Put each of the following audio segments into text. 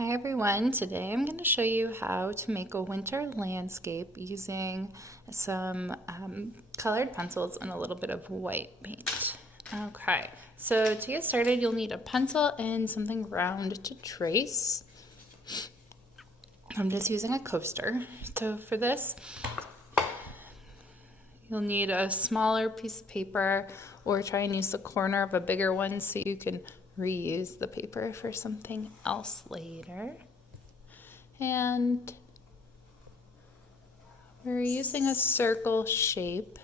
Hi everyone, today I'm going to show you how to make a winter landscape using some colored pencils and a little bit of white paint. Okay, so to get started you'll need a pencil and something round to trace. I'm just using a coaster. So for this you'll need a smaller piece of paper or try and use the corner of a bigger one so you can reuse the paper for something else later. And we're using a circle shape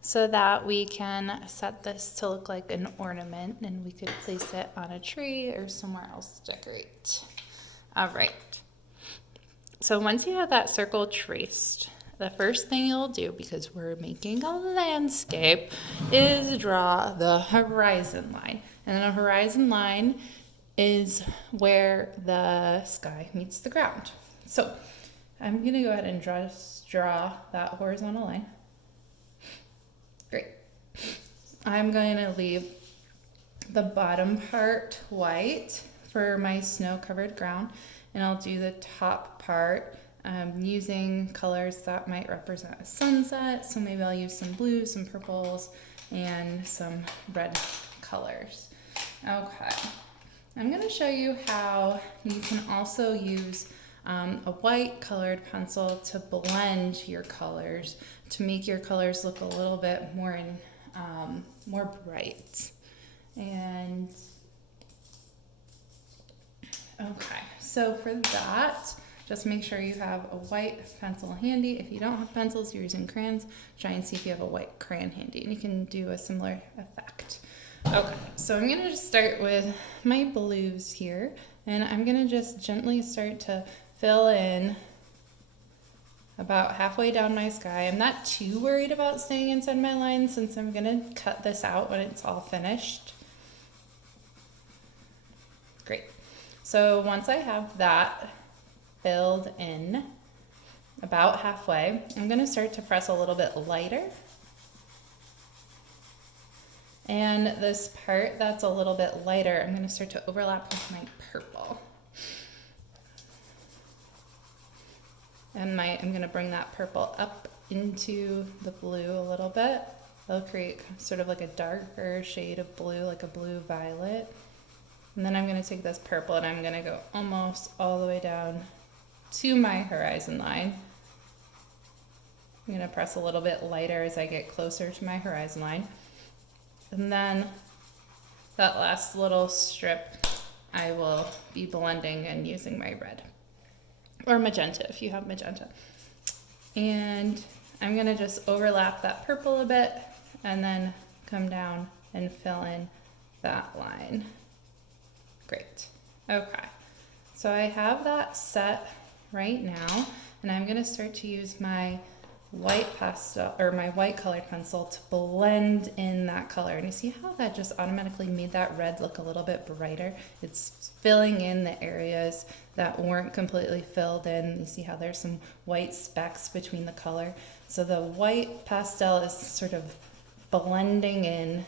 so that we can set this to look like an ornament and we could place it on a tree or somewhere else to decorate. All right. So once you have that circle traced, the first thing you'll do, because we're making a landscape, is draw the horizon line. And then a horizon line is where the sky meets the ground. So I'm going to go ahead and draw that horizontal line. Great. I'm going to leave the bottom part white for my snow-covered ground, and I'll do the top part using colors that might represent a sunset. So maybe I'll use some blues, some purples, and some red colors. Okay. I'm going to show you how you can also use a white colored pencil to blend your colors to make your colors look a little bit more more bright. And okay, so for that, just make sure you have a white pencil handy. If you don't have pencils, you're using crayons, try and see if you have a white crayon handy, and you can do a similar effect. Okay, so I'm gonna just start with my blues here, and I'm gonna just gently start to fill in about halfway down my sky. I'm not too worried about staying inside my line since I'm gonna cut this out when it's all finished. Great. So once I have that filled in about halfway, I'm gonna start to press a little bit lighter. And this part that's a little bit lighter, I'm going to start to overlap with my purple. And I'm going to bring that purple up into the blue a little bit. It'll create sort of like a darker shade of blue, like a blue violet. And then I'm going to take this purple and I'm going to go almost all the way down to my horizon line. I'm going to press a little bit lighter as I get closer to my horizon line. And then that last little strip I will be blending and using my red or magenta if you have magenta. And I'm gonna just overlap that purple a bit and then come down and fill in that line. Great. Okay, so I have that set right now, and I'm gonna start to use my white pastel or my white colored pencil to blend in that color. And you see how that just automatically made that red look a little bit brighter? It's filling in the areas that weren't completely filled in. You see how there's some white specks between the color. So the white pastel is sort of blending in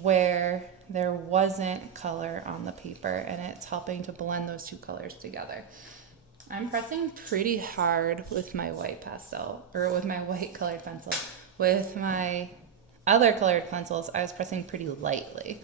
where there wasn't color on the paper, and it's helping to blend those two colors together. I'm pressing pretty hard with my white pastel, or with my white colored pencil. With my other colored pencils, I was pressing pretty lightly.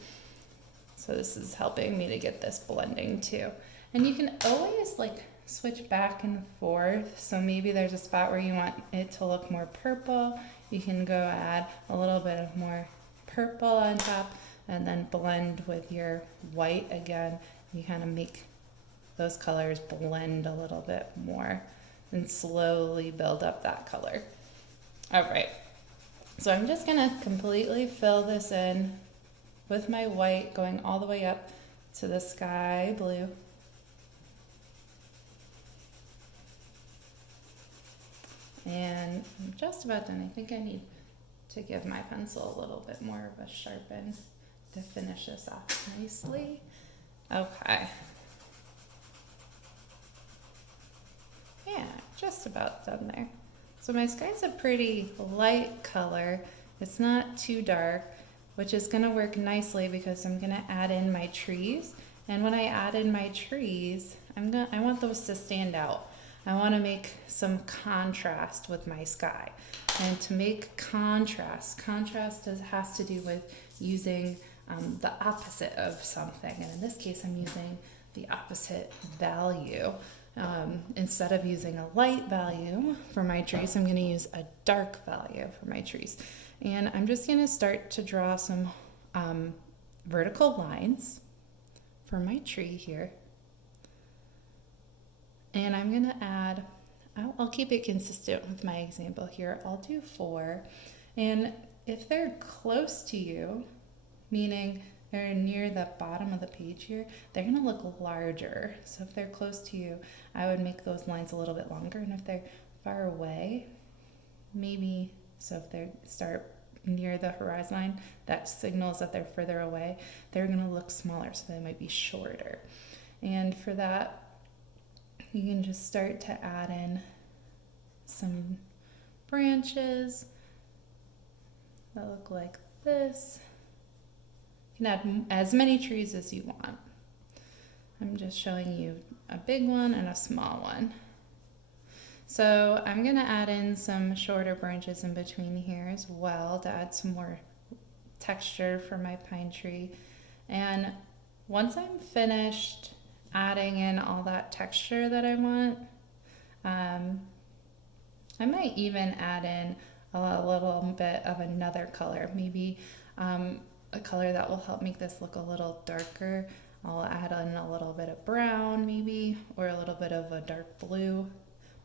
So this is helping me to get this blending too. And you can always like switch back and forth. So maybe there's a spot where you want it to look more purple. You can go add a little bit of more purple on top and then blend with your white again. You kind of make those colors blend a little bit more and slowly build up that color. All right, so I'm just gonna completely fill this in with my white going all the way up to the sky blue. And I'm just about done. I think I need to give my pencil a little bit more of a sharpen to finish this off nicely. Okay. Yeah, just about done there. So my sky's a pretty light color. It's not too dark, which is gonna work nicely because I'm gonna add in my trees And when I add in my trees, I want those to stand out. I want to make some contrast with my sky. And to make contrast has to do with using the opposite of something. And in this case, I'm using the opposite value. Instead of using a light value for my trees, I'm going to use a dark value for my trees. And I'm just going to start to draw some vertical lines for my tree here. And I'm going to add, I'll keep it consistent with my example here. I'll do 4. And if they're close to you, meaning they're near the bottom of the page here, they're going to look larger. So if they're close to you, I would make those lines a little bit longer. And if they're far away, maybe, so if they start near the horizon line, that signals that they're further away. They're going to look smaller, so they might be shorter. And for that, you can just start to add in some branches that look like this. You can add as many trees as you want. I'm just showing you a big one and a small one. So I'm going to add in some shorter branches in between here as well to add some more texture for my pine tree. And once I'm finished adding in all that texture that I want, I might even add in a little bit of another color, maybe a color that will help make this look a little darker. I'll add in a little bit of brown maybe, or a little bit of a dark blue,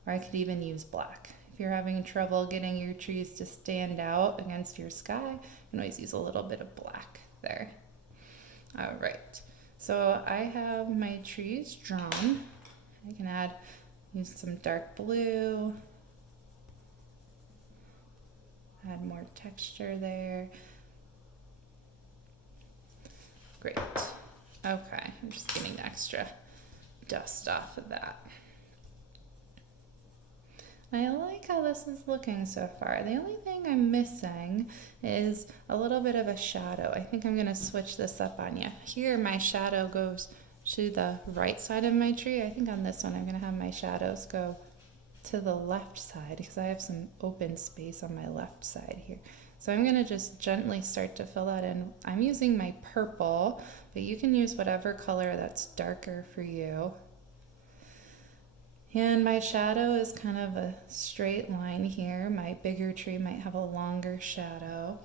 or I could even use black. If you're having trouble getting your trees to stand out against your sky, you can always use a little bit of black there. All right, so I have my trees drawn. I can use some dark blue, add more texture there. Great. Okay, I'm just getting the extra dust off of that. I like how this is looking so far. The only thing I'm missing is a little bit of a shadow. I think I'm gonna switch this up on you. Here my shadow goes to the right side of my tree. I think on this one I'm gonna have my shadows go to the left side because I have some open space on my left side here. So I'm gonna just gently start to fill that in. I'm using my purple, but you can use whatever color that's darker for you. And my shadow is kind of a straight line here. My bigger tree might have a longer shadow.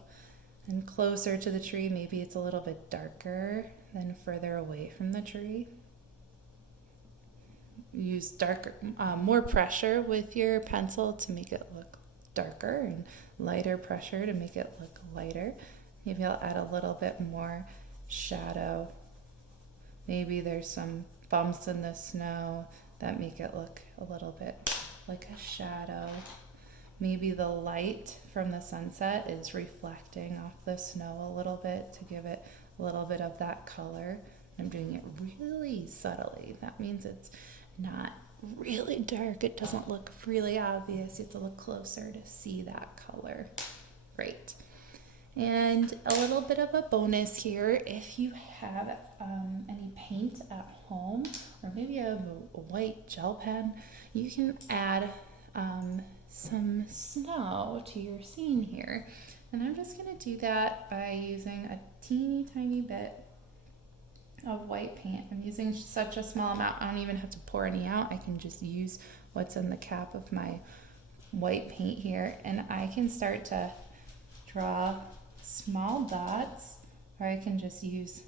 And closer to the tree, maybe it's a little bit darker than further away from the tree. Use darker, more pressure with your pencil to make it look darker, and lighter pressure to make it look lighter. Maybe I'll add a little bit more shadow. Maybe there's some bumps in the snow that make it look a little bit like a shadow. Maybe the light from the sunset is reflecting off the snow a little bit to give it a little bit of that color. I'm doing it really subtly. That means it's not really dark. It doesn't look really obvious. You have to look closer to see that color. Great. And a little bit of a bonus here, if you have any paint at home, or maybe you have a white gel pen, you can add some snow to your scene here. And I'm just going to do that by using a teeny tiny bit of white paint. I'm using such a small amount, I don't even have to pour any out. I can just use what's in the cap of my white paint here, and I can start to draw small dots, or I can just use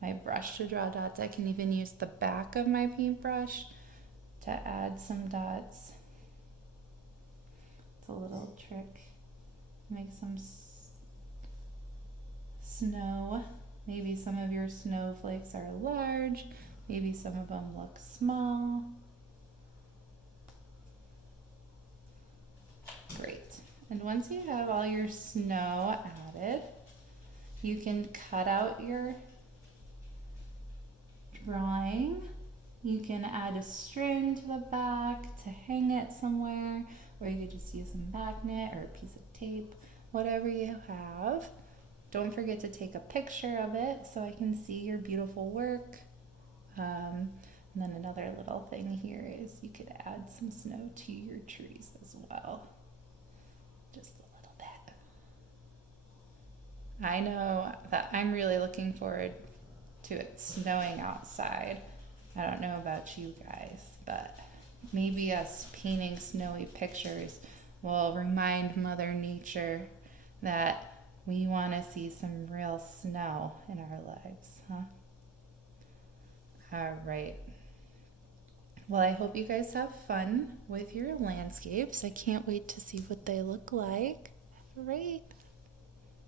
my brush to draw dots. I can even use the back of my paintbrush to add some dots. It's a little trick. Make some snow. Maybe some of your snowflakes are large, maybe some of them look small. Great. And once you have all your snow added, you can cut out your drawing. You can add a string to the back to hang it somewhere, or you could just use a magnet or a piece of tape, whatever you have. Don't forget to take a picture of it so I can see your beautiful work. And then another little thing here is you could add some snow to your trees as well. Just a little bit. I know that I'm really looking forward to it snowing outside. I don't know about you guys, but maybe us painting snowy pictures will remind Mother Nature that we want to see some real snow in our lives, huh? All right. Well, I hope you guys have fun with your landscapes. I can't wait to see what they look like. All right.